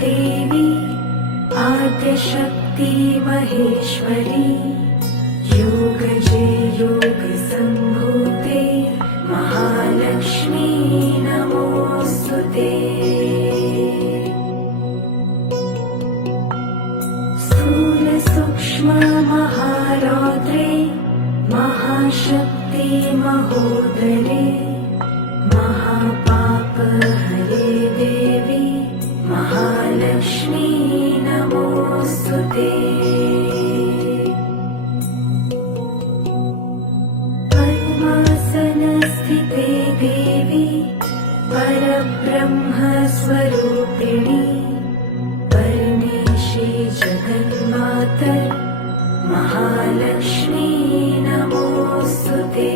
देवी आद्यशक्ति महेश्वरी योगजे योगसम्भूते महालक्ष्मी नमोऽस्तुते। स्थूलसूक्ष्ममहारौद्रे महाशक्ति महोदरे महापापहरे देवी महालक्ष्मी नमोऽस्तुते। पद्मासनस्थिते देवी परब्रह्मस्वरूपिणी परमेशी जगन्मातर् महालक्ष्मी नमोऽस्तुते।